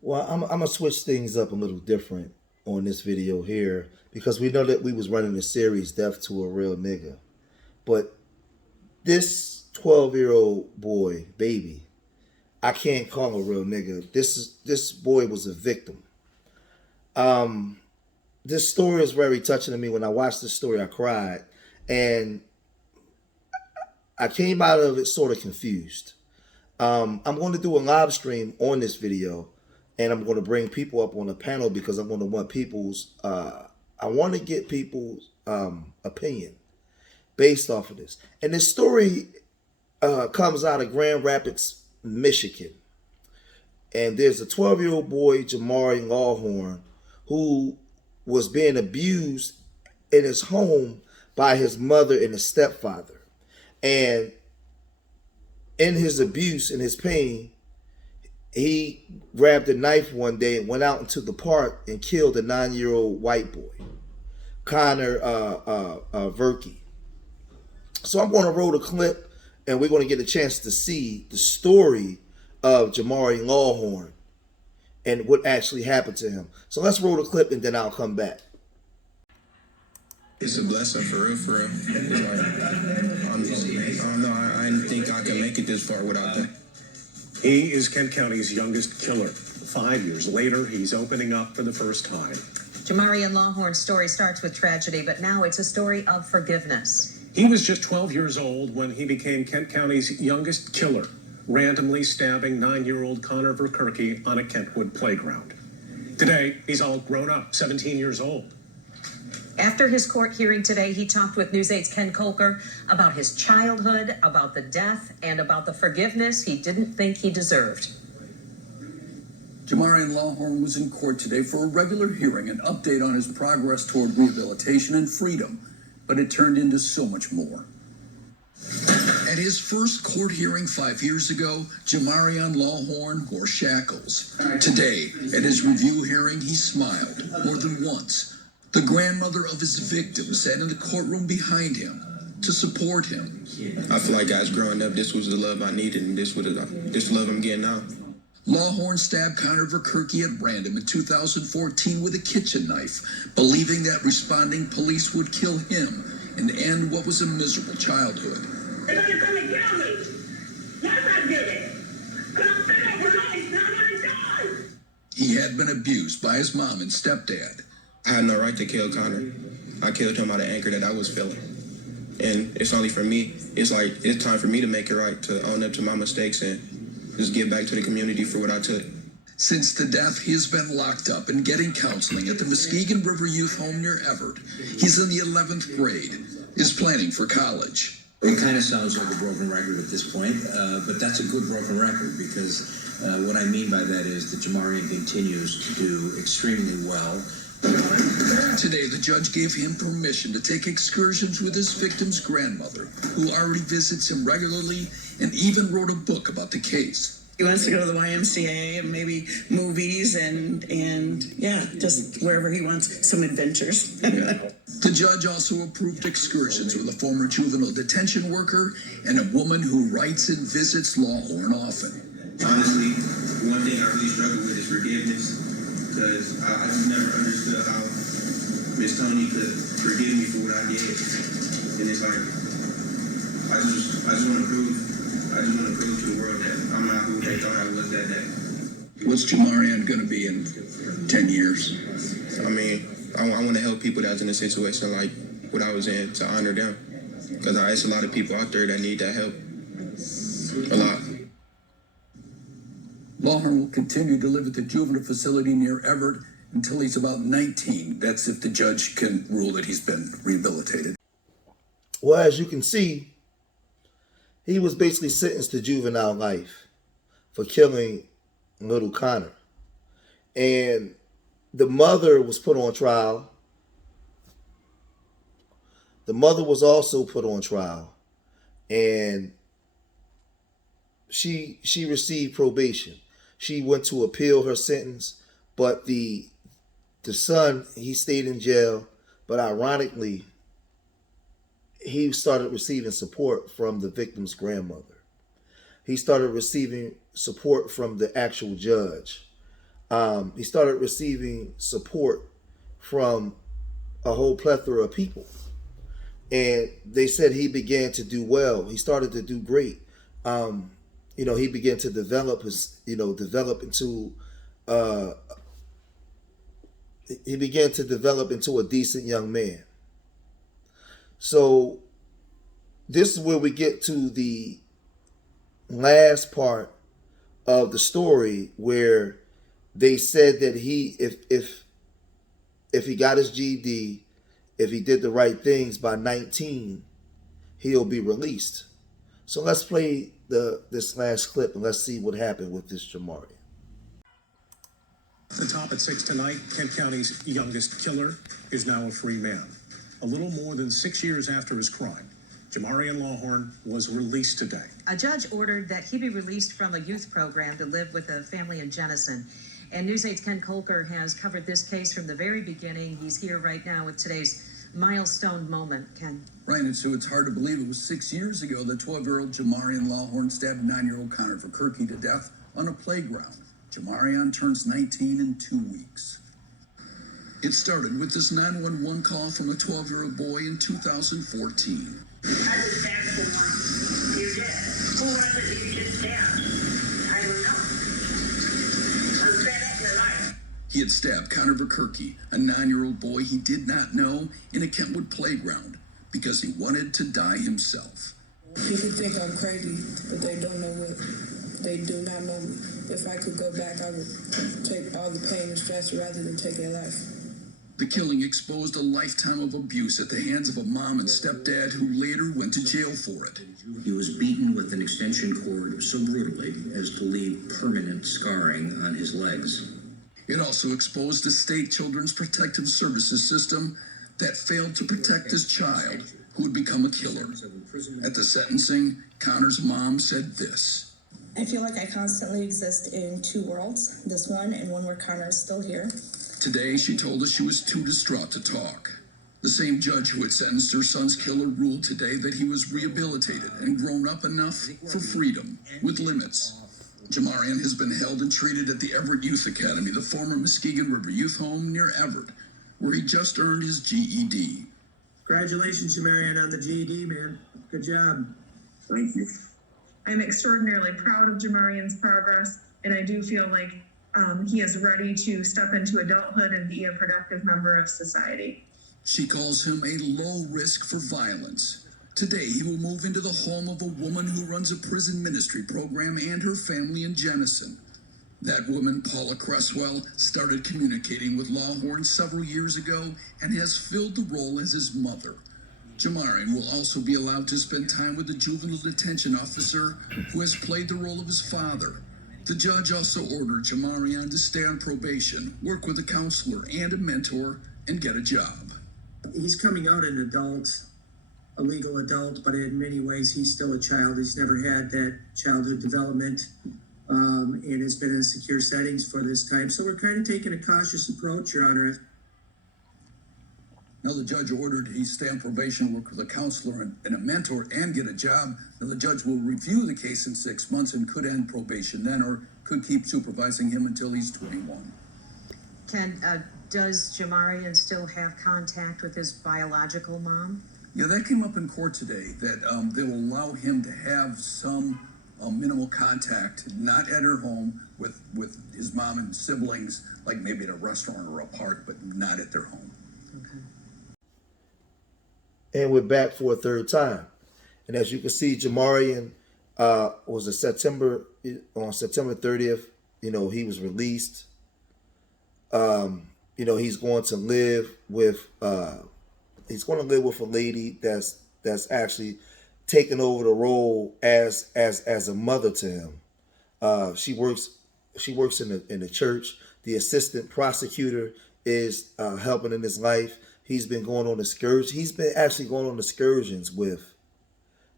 Well, I'm gonna switch things up a little different on this video here because we know that we was running a series "Death to a Real Nigga," but this 12-year-old boy, baby, I can't call him a real nigga. This boy was a victim. Um, this story is very touching to me. When I watched this story, I cried, and I came out of it sort of confused. I'm going to do a live stream on this video, and I'm going to bring people up on a panel because I'm going to want people's. I want to get people's opinion based off of this. And this story comes out of Grand Rapids, Michigan, and there's a 12-year-old boy, Jamarion Lawhorn, who was being abused in his home by his mother and his stepfather, and in his abuse and his pain, he grabbed a knife one day and went out into the park and killed a 9-year-old white boy, Connor Verkey. So I'm going to roll the clip, and we're going to get a chance to see the story of Jamarion Lawhorn and what actually happened to him. So let's roll the clip, and then I'll come back. It's a blessing for real, for real. It's like, I don't know, I didn't think I could make it this far without that. He is Kent County's youngest killer. 5 years later, he's opening up for the first time. Jamarion Lawhorn's story starts with tragedy, but now it's a story of forgiveness. He was just 12 years old when he became Kent County's youngest killer, randomly stabbing 9-year-old Connor Verkirky on a Kentwood playground. Today, he's all grown up, 17 years old. After his court hearing today, he talked with News 8's Ken Kolker about his childhood, about the death, and about the forgiveness he didn't think he deserved. Jamarion Lawhorn was in court today for a regular hearing, an update on his progress toward rehabilitation and freedom, but it turned into so much more. At his first court hearing 5 years ago, Jamarion Lawhorn wore shackles. Today, at his review hearing, he smiled more than once. The grandmother of his victim sat in the courtroom behind him to support him. I feel like guys growing up, this was the love I needed, and this love I'm getting now. Lawhorn stabbed Connor Verkirky at random in 2014 with a kitchen knife, believing that responding police would kill him and end what was a miserable childhood. They're gonna come and kill me. Yes, I did it. Because I'm fed up with life. Now I'm gonna die. He had been abused by his mom and stepdad. I had no right to kill Connor. I killed him out of anger that I was feeling. And it's only for me. It's like, it's time for me to make it right, to own up to my mistakes and just give back to the community for what I took. Since the death, he has been locked up and getting counseling at the Muskegon River Youth Home near Everett. He's in the 11th grade, is planning for college. It kind of sounds like a broken record at this point, but that's a good broken record because what I mean by that is that Jamarion continues to do extremely well. Today, the judge gave him permission to take excursions with his victim's grandmother, who already visits him regularly and even wrote a book about the case. He wants to go to the YMCA and maybe movies and yeah, just wherever he wants, some adventures. The judge also approved excursions with a former juvenile detention worker and a woman who writes and visits Lawhorn often. Honestly, one thing I really struggle with is forgiveness, because I just never understood how Miss Tony could forgive me for what I did. And it's like, I just want to prove to the world that I'm not who they thought I was that day. What's Jamarion going to be in 10 years? I mean, I want to help people that's in a situation like what I was in, to honor them. Because it's a lot of people out there that need that help. A lot. Lawhorn will continue to live at the juvenile facility near Everett until he's about 19. That's if the judge can rule that he's been rehabilitated. Well, as you can see, he was basically sentenced to juvenile life for killing little Connor. And the mother was put on trial. The mother was also put on trial. And she received probation. She went to appeal her sentence, but the son, he stayed in jail. But ironically, he started receiving support from the victim's grandmother. He started receiving support from the actual judge. he started receiving support from a whole plethora of people, and they said he began to do well. He started to do great. He began to develop uh, into a decent young man. So this is where we get to the last part of the story, where they said that if he got his GED, if he did the right things by 19, he'll be released. So let's play this last clip and let's see what happened with this Jamarion. The top at 6 tonight, Kent County's youngest killer is now a free man. A little more than 6 years after his crime, Jamarion Lawhorn was released today. A judge ordered that he be released from a youth program to live with a family in Jenison. And News 8's Ken Kolker has covered this case from the very beginning. He's here right now with today's milestone moment. Ken. Right, and so it's hard to believe it was 6 years ago that 12-year-old Jamarion Lawhorn stabbed 9-year-old Connor Verkerke to death on a playground. Jamarion turns 19 in 2 weeks. It started with this 911 call from a 12-year-old boy in 2014. I was stabbed someone. You're dead. Who was it that you just stabbed? I don't know. I'm fed up your life. He had stabbed Connor Verkerke, a 9-year-old boy he did not know, in a Kentwood playground because he wanted to die himself. People think I'm crazy, but they don't know what. They do not know me. If I could go back, I would take all the pain and stress rather than take their life. The killing exposed a lifetime of abuse at the hands of a mom and stepdad who later went to jail for it. He was beaten with an extension cord so brutally as to leave permanent scarring on his legs. It also exposed a state children's protective services system that failed to protect this child who would become a killer. At the sentencing, Connor's mom said this. I feel like I constantly exist in two worlds, this one and one where Connor is still here. Today, she told us she was too distraught to talk. The same judge who had sentenced her son's killer ruled today that he was rehabilitated and grown up enough for freedom, with limits. Jamarion has been held and treated at the Everett Youth Academy, the former Muskegon River Youth Home near Everett, where he just earned his GED. Congratulations, Jamarion, on the GED, man. Good job. Thank you. I'm extraordinarily proud of Jamarion's progress, and I do feel like he is ready to step into adulthood and be a productive member of society. She calls him a low risk for violence. Today, he will move into the home of a woman who runs a prison ministry program and her family in Jenison. That woman, Paula Cresswell, started communicating with Lawhorn several years ago and has filled the role as his mother. Jamarion will also be allowed to spend time with the juvenile detention officer who has played the role of his father. The judge also ordered Jamarion to stay on probation, work with a counselor and a mentor, and get a job. He's coming out an adult, a legal adult, but in many ways he's still a child. He's never had that childhood development and has been in secure settings for this time. So we're kind of taking a cautious approach, Your Honor. Now the judge ordered he stay on probation, work with a counselor and a mentor, and get a job. Now the judge will review the case in 6 months and could end probation then, or could keep supervising him until he's 21. Ken, does Jamarion still have contact with his biological mom? Yeah, that came up in court today, that they will allow him to have some minimal contact, not at her home, with his mom and siblings, like maybe at a restaurant or a park, but not at their home. Okay. And we're back for a third time. And as you can see, Jamarion on September 30th, he was released. He's going to live with a lady that's actually taken over the role as a mother to him. She works in the church. The assistant prosecutor is helping in his life. He's been going on excursions. He's been actually going on excursions with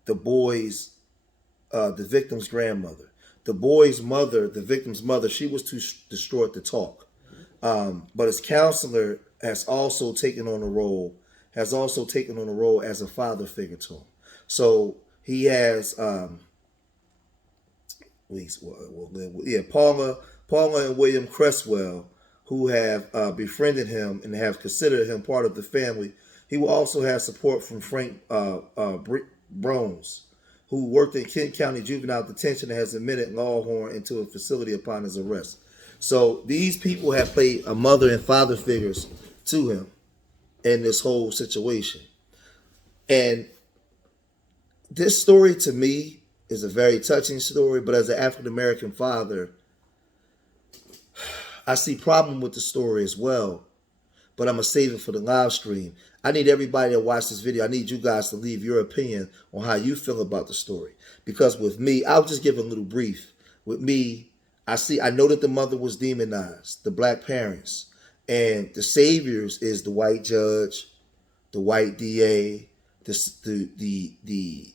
the boy's, the victim's grandmother. The boy's mother, the victim's mother, she was too distraught to talk. But his counselor has also taken on a role as a father figure to him. So he has Palmer and William Cresswell, who have befriended him and have considered him part of the family. He will also have support from Frank Brones, who worked in Kent County Juvenile Detention and has admitted Lawhorn into a facility upon his arrest. So these people have played a mother and father figures to him in this whole situation. And this story to me is a very touching story, but as an African American father, I see problem with the story as well. But I'm going to save it for the live stream. I need everybody that watch this video, I need you guys to leave your opinion on how you feel about the story. Because with me, I'll just give a little brief. With me, I know that the mother was demonized, the black parents, and the saviors is the white judge, the white DA, the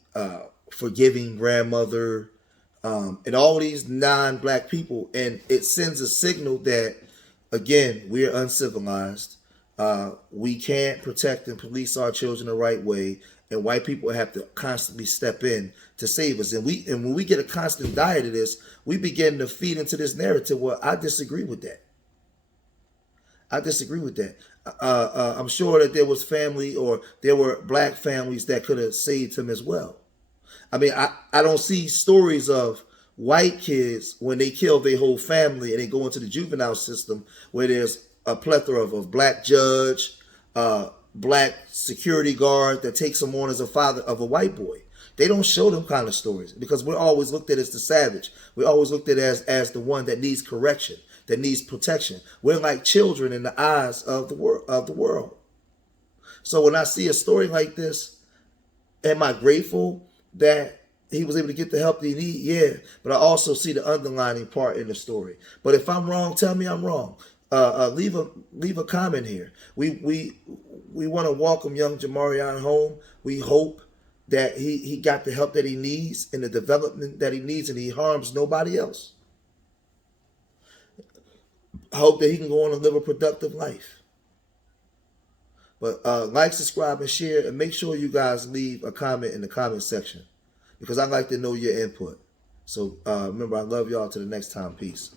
forgiving grandmother, and all these non-black people. And it sends a signal that, again, we're uncivilized. We can't protect and police our children the right way, and white people have to constantly step in to save us. And when we get a constant diet of this, we begin to feed into this narrative. Well, I disagree with that. I'm sure that there was family, or there were black families that could have saved him as well. I mean, I don't see stories of white kids when they kill their whole family and they go into the juvenile system where there's a plethora of black judge, black security guard that takes them on as a father of a white boy. They don't show them kind of stories because we're always looked at as the savage. We're always looked at as the one that needs correction, that needs protection. We're like children in the eyes of the world. So when I see a story like this, am I grateful that he was able to get the help that he needed? Yeah, but I also see the underlining part in the story. But if I'm wrong, tell me I'm wrong. Leave a comment here. We want to welcome young Jamarion home. We hope that he got the help that he needs and the development that he needs, and he harms nobody else. I hope that he can go on and live a productive life. But like, subscribe, and share, and make sure you guys leave a comment in the comment section because I'd like to know your input. So remember, I love y'all. Till the next time. Peace.